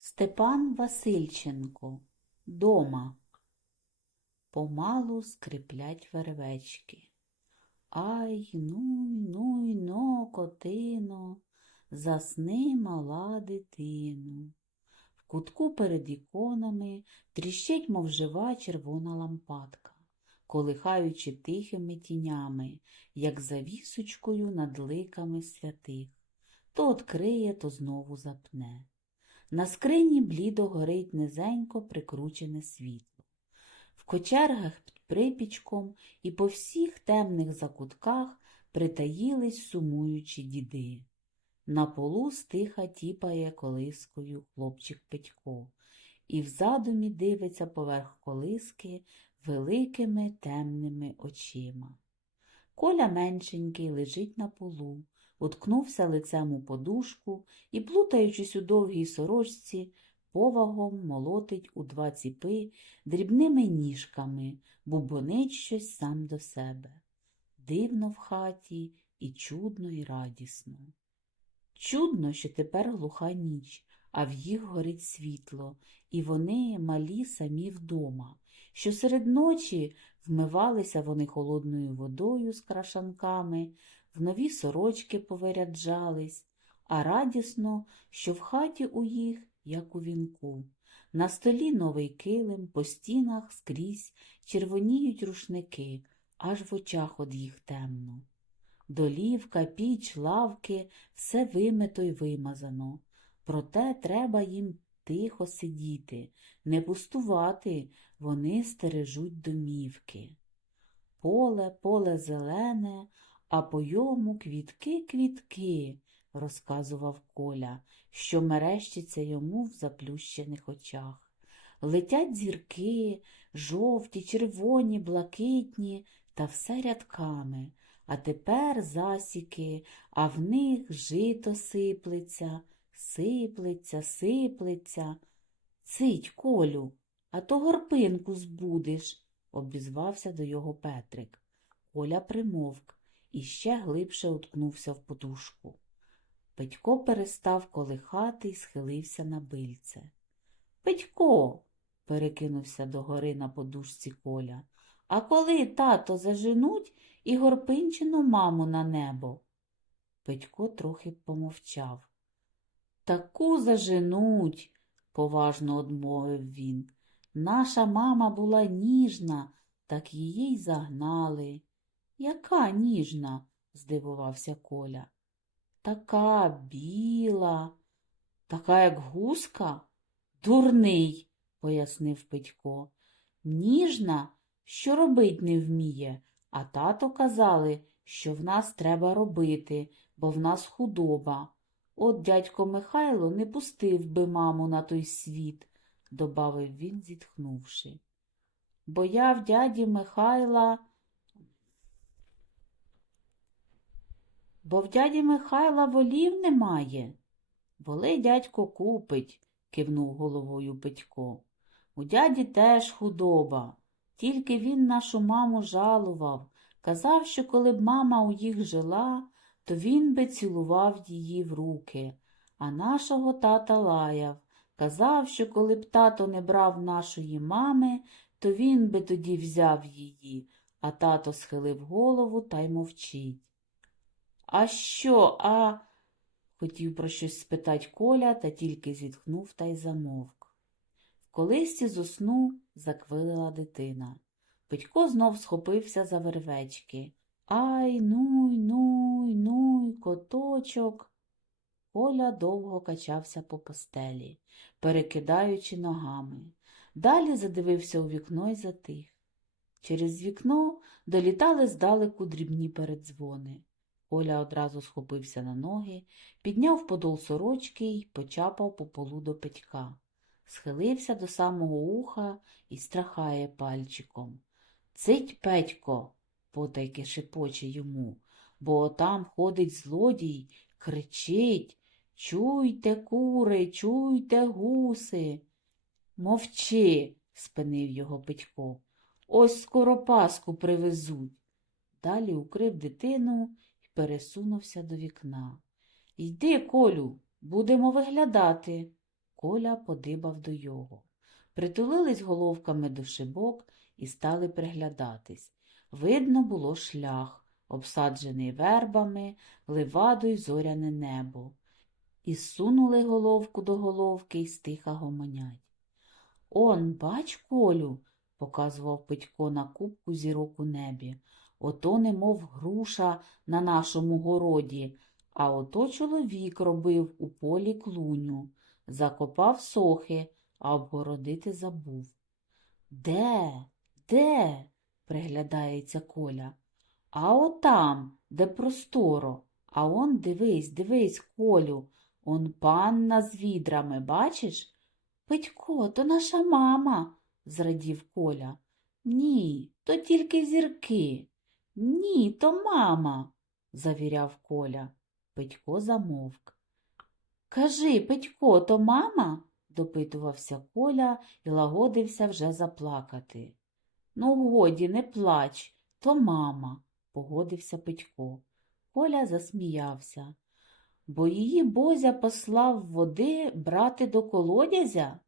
Степан Васильченко. Дома. Помалу скриплять вервечки. Ай, нуй, нуй, но, котино, засни, мала дитино. Кутку перед іконами тріщить, мов жива червона лампадка, колихаючи тихими тінями, як завісочкою над ликами святих. То откриє, то знову запне. На скрині блідо горить низенько прикручене світло. В кочергах під припічком і по всіх темних закутках притаїлись сумуючі діди. На полу стиха тіпає колискою хлопчик Петько, і в задумі дивиться поверх колиски великими темними очима. Коля меншенький лежить на полу, уткнувся лицем у подушку і, плутаючись у довгій сорочці, повагом молотить у два ціпи дрібними ніжками, бубонить щось сам до себе. Дивно в хаті і чудно, і радісно. Чудно, що тепер глуха ніч, а в їх горить світло, і вони малі самі вдома, що серед ночі вмивалися вони холодною водою з крашанками, в нові сорочки повиряджались, а радісно, що в хаті у їх, як у вінку. На столі новий килим, по стінах скрізь червоніють рушники, аж в очах од їх темно. Долівка, піч, лавки, все вимито й вимазано. Проте треба їм тихо сидіти, не пустувати, вони стережуть домівки. Поле, поле зелене, а по йому квітки-квітки, розказував Коля, що мерещиться йому в заплющених очах. Летять зірки, жовті, червоні, блакитні, та все рядками, а тепер засіки, а в них жито сиплеться, сиплеться, сиплеться. Цить, Колю, а то горпинку збудеш, обізвався до його Петрик. Коля примовк і ще глибше уткнувся в подушку. Петько перестав колихати і схилився на бильце. Петько, перекинувся догори на подушці Коля, а коли тато заженуть і горпинчину маму на небо? Петько трохи помовчав. Таку заженуть, поважно одмовив він. Наша мама була ніжна, так її й загнали. Яка ніжна? здивувався Коля. Така біла, така, як гуска? Дурний, пояснив Петько. Ніжна, що робить не вміє, а тато казали, що в нас треба робити, бо в нас худоба. От дядько Михайло не пустив би маму на той світ, добавив він, зітхнувши. Бо я в дяді Михайла. Бо в дяді Михайла волів немає. Воли дядько купить, кивнув головою Петько. У дяді теж худоба, тільки він нашу маму жалував, казав, що коли б мама у їх жила, то він би цілував її в руки, а нашого тата лаяв. Казав, що коли б тато не брав нашої мами, то він би тоді взяв її, а тато схилив голову та й мовчить. А що, а? хотів про щось спитать Коля, та тільки зітхнув та й замовк. В колисці з сну заквилила дитина. Петько знов схопився за вервечки. Ай, нуй, нуй, нуй, коточок. Коля довго качався по постелі, перекидаючи ногами. Далі задивився у вікно й затих. Через вікно долітали здалеку дрібні передзвони. Коля одразу схопився на ноги, підняв подол сорочки й почапав по полу до Петька. Схилився до самого уха і страхає пальчиком. Цить, Петько, потайки шепоче йому, бо там ходить злодій, кричить Чуйте, кури, чуйте, гуси. Мовчи, спинив його Петько. Ось скоро паску привезуть. Далі укрив дитину і пересунувся до вікна. Йди, Колю, будемо виглядати. Коля подибав до його. Притулились головками до шибок і стали приглядатись. Видно було шлях, обсаджений вербами, ливаду й зоряне небо. І сунули головку до головки й стиха гомонять. Он, бач, Колю, показував Петько на кубку зірок у небі. Ото немов груша на нашому городі, а ото чоловік робив у полі клуню, закопав сохи, а обгородити забув. Де? Де? приглядається Коля. А отам, де просторо. А он дивись, дивись, Колю, он панна з відрами, бачиш? Петько, то наша мама, зрадів Коля. Ні, то тільки зірки. Ні, то мама, завіряв Коля. Петько замовк. Кажи, Петько, то мама? допитувався Коля і лагодився вже заплакати. Ну, годі, не плач, то мама, погодився Петько. Коля засміявся. Бо її Бозя послав води брати до колодязя?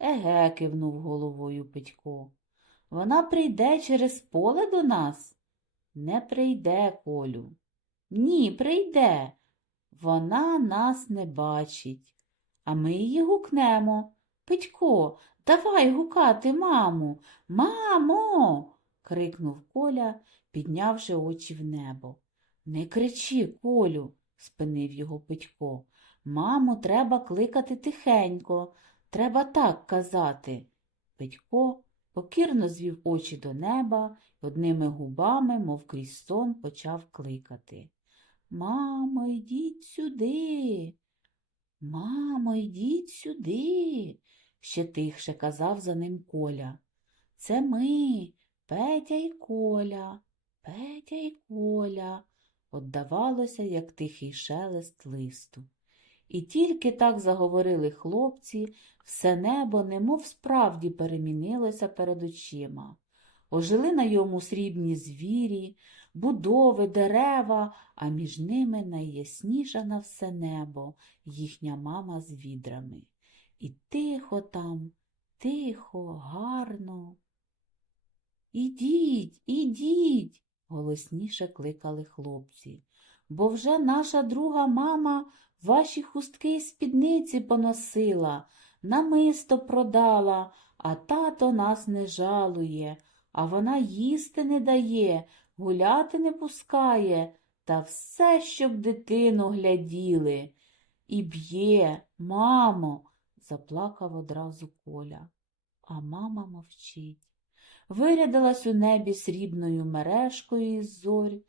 Еге, кивнув головою Петько. Вона прийде через поле до нас? Не прийде, Колю. Ні, прийде. Вона нас не бачить, а ми її гукнемо. Петько, давай гукати маму. Мамо. крикнув Коля, піднявши очі в небо. Не кричи, Колю, спинив його Петько. Маму треба кликати тихенько. Треба так казати. Петько покірно звів очі до неба одними губами, мов крізь сон, почав кликати. Мамо, йдіть сюди. Мамо, йдіть сюди, ще тихше казав за ним Коля. Це ми, Петя й Коля, Петя й Коля, Отдавалося, як тихий шелест листу. І тільки так заговорили хлопці, все небо немов справді перемінилося перед очима. Ожили на йому срібні звірі, будови, дерева, а між ними найясніша на все небо їхня мама з відрами. І тихо там, тихо, гарно. Ідіть, ідіть, голосніше кликали хлопці, бо вже наша друга мама ваші хустки й спідниці поносила, намисто продала, а тато нас не жалує, а вона їсти не дає, гуляти не пускає, та все, щоб дитину гляділи. І б'є, мамо, заплакав одразу Коля, а мама мовчить. Вирядилась у небі срібною мережкою із зорь,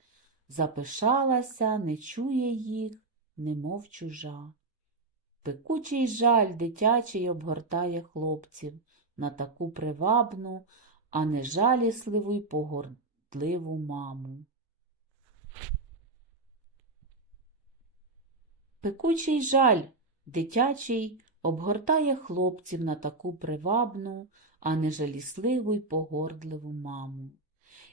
запишалася, не чує їх, немов чужа. Пекучий жаль дитячий обгортає хлопців на таку привабну, а не жалісливу й погордливу маму. Пекучий жаль дитячий обгортає хлопців на таку привабну, а не жалісливу й погордливу маму.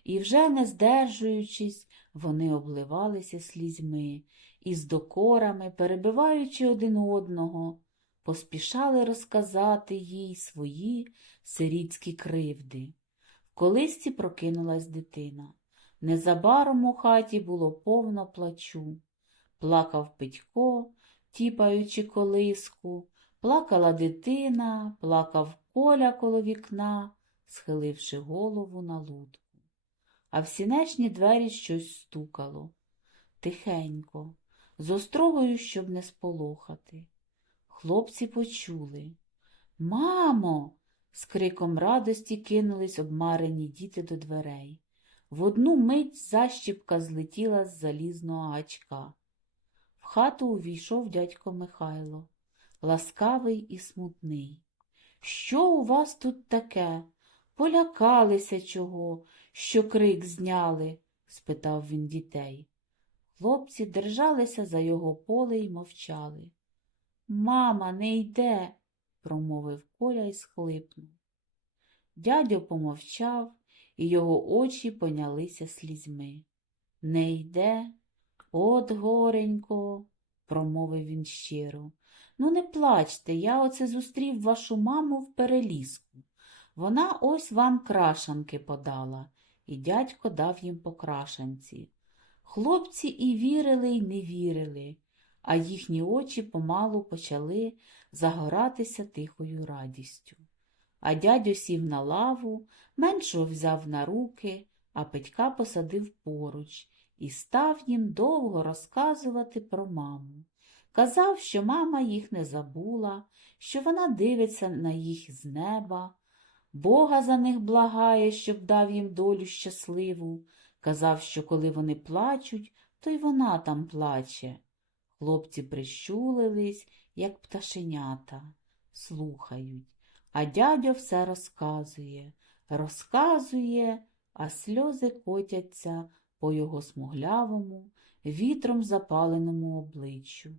І вже не здержуючись, вони обливалися слізьми і з докорами, перебиваючи один одного, поспішали розказати їй свої сирітські кривди. Колисці прокинулась дитина. Незабаром у хаті було повно плачу. Плакав Петько, тіпаючи колиску, плакала дитина, плакав Коля коло вікна, схиливши голову на лутку. А в сінечні двері щось стукало. Тихенько, з острогою, щоб не сполохати. Хлопці почули. Мамо. З криком радості кинулись обмарені діти до дверей. В одну мить защіпка злетіла з залізного гачка. В хату увійшов дядько Михайло, ласкавий і смутний. Що у вас тут таке? Полякалися чого, що крик зняли? спитав він дітей. Хлопці держалися за його поле й мовчали. Мама не йде. Промовив Коля і схлипнув. Дядьо помовчав, і його очі понялися слізьми. Не йде, от горенько, промовив він щиро. Ну, не плачте, я оце зустрів вашу маму в переліску. Вона ось вам крашанки подала, і дядько дав їм по крашанці. Хлопці і вірили, й не вірили, а їхні очі помалу почали загоратися тихою радістю. А дядьо сів на лаву, меншого взяв на руки, а Петька посадив поруч і став їм довго розказувати про маму. Казав, що мама їх не забула, що вона дивиться на їх з неба, Бога за них благає, щоб дав їм долю щасливу. Казав, що коли вони плачуть, то й вона там плаче. Хлопці прищулились, як пташенята, слухають. А дядьо все розказує, розказує, а сльози котяться по його смуглявому, вітром запаленому обличчю.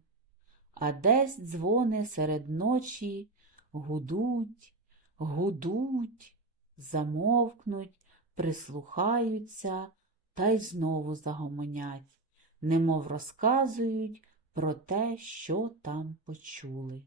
А десь дзвони серед ночі гудуть, гудуть, замовкнуть, прислухаються та й знову загомонять, немов розказують про те, що там почули.